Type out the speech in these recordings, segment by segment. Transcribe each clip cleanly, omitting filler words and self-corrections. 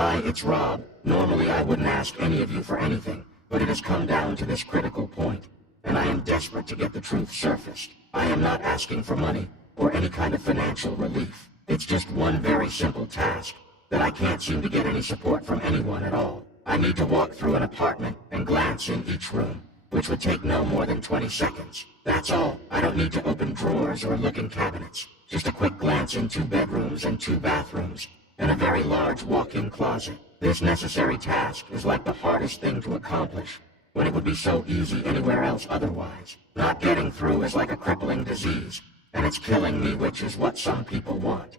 Hi, it's Rob. Normally I wouldn't ask any of you for anything, but it has come down to this critical point, and I am desperate to get the truth surfaced. I am not asking for money, or any kind of financial relief. It's just one very simple task, that I can't seem to get any support from anyone at all. I need to walk through an apartment and glance in each room, which would take no more than 20 seconds. That's all. I don't need to open drawers or look in cabinets. Just a quick glance in 2 bedrooms and 2 bathrooms, and a very large walk-in closet. This necessary task is like the hardest thing to accomplish, when it would be so easy anywhere else otherwise. Not getting through is like a crippling disease, and it's killing me, which is what some people want.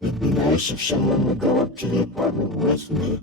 It'd be nice if someone would go up to the apartment with me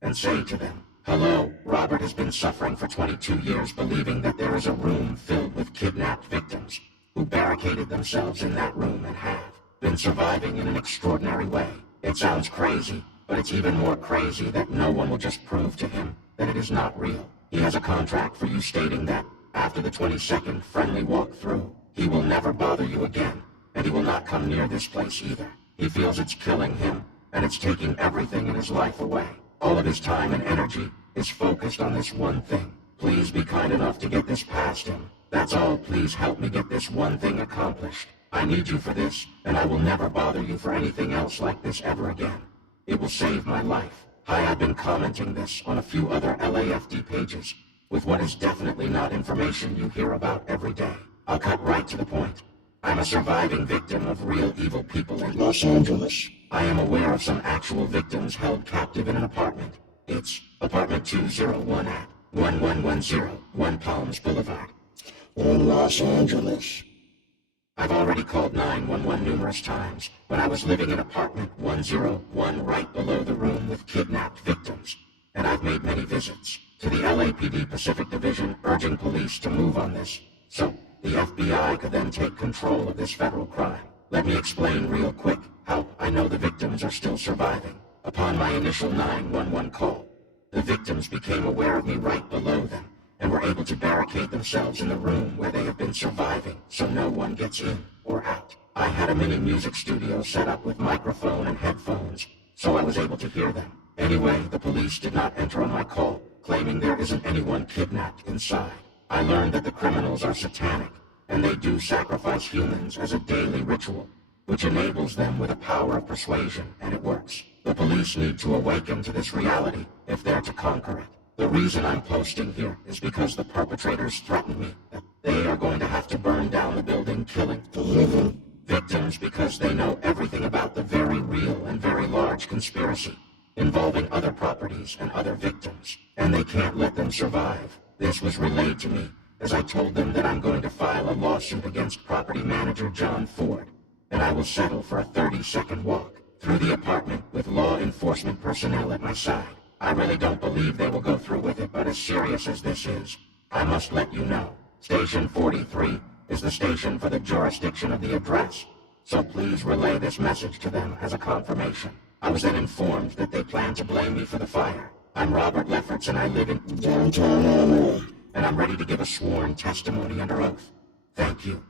and say to them, "Hello, Robert has been suffering for 22 years believing that there is a room filled with kidnapped victims who barricaded themselves in that room and have been surviving in an extraordinary way. It sounds crazy, but it's even more crazy that no one will just prove to him that it is not real. He has a contract for you stating that after the 20-second friendly walkthrough, he will never bother you again, and he will not come near this place either. He feels it's killing him, and it's taking everything in his life away. All of his time and energy is focused on this one thing. Please be kind enough to get this past him. That's all. Please help me get this one thing accomplished. I need you for this, and I will never bother you for anything else like this ever again. It will save my life." Hi, I've been commenting this on a few other LAFD pages, with what is definitely not information you hear about every day. I'll cut right to the point. I'm a surviving victim of real evil people in Los Angeles. I am aware of some actual victims held captive in an apartment. It's apartment 201 at 1110 One Palms Boulevard. In Los Angeles. I've already called 911 numerous times when I was living in apartment 101 right below the room with kidnapped victims, and I've made many visits to the LAPD Pacific Division urging police to move on this, so the FBI could then take control of this federal crime. Let me explain real quick how I know the victims are still surviving. Upon my initial 911 call, the victims became aware of me right below them, and were able to barricade themselves in the room where they have been surviving so no one gets in or out. I had a mini music studio set up with microphone and headphones, so I was able to hear them. Anyway, the police did not enter on my call, claiming there isn't anyone kidnapped inside. I learned that the criminals are satanic, and they do sacrifice humans as a daily ritual, which enables them with a power of persuasion, and it works. The police need to awaken to this reality if they're to conquer it. The reason I'm posting here is because the perpetrators threatened me that they are going to have to burn down the building, killing The living. victims because they know everything about the very real and very large conspiracy involving other properties and other victims, and they can't let them survive. This was relayed to me as I told them that I'm going to file a lawsuit against property manager John Ford, and I will settle for a 30-second walk through the apartment with law enforcement personnel at my side. I really don't believe they will go through with it, but as serious as this is, I must let you know. Station 43 is the station for the jurisdiction of the address, so please relay this message to them as a confirmation. I was then informed that they plan to blame me for the fire. I'm Robert Lefferts and I live in Downtown LA. and I'm ready to give a sworn testimony under oath. Thank you.